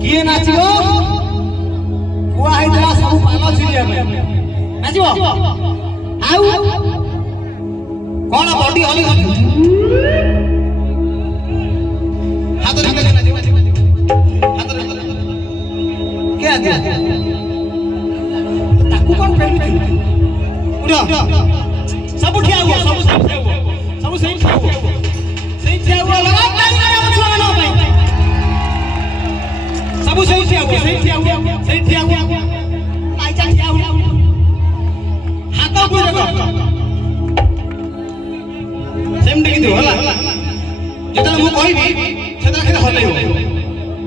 किए नाचियो कुआ हैदरा सब पालो छिलिया नाचियो आउ कोन बॉडी हली हली हाथ रे नाचियो हाथ रे के आ ताकू कोन फेलु उडो सब ठिया हुआ सब सही ठिया हुआ लगा नहीं करे हम छुआ ना भाई सब सही ठिया हुआ आइचा ठिया हुआ हाथ को देखो सेम देखि दियो हला जेता मु कहबी सेता खेले हलै हो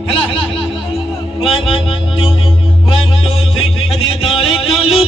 हला 1 2 3 अदी ताळे कालू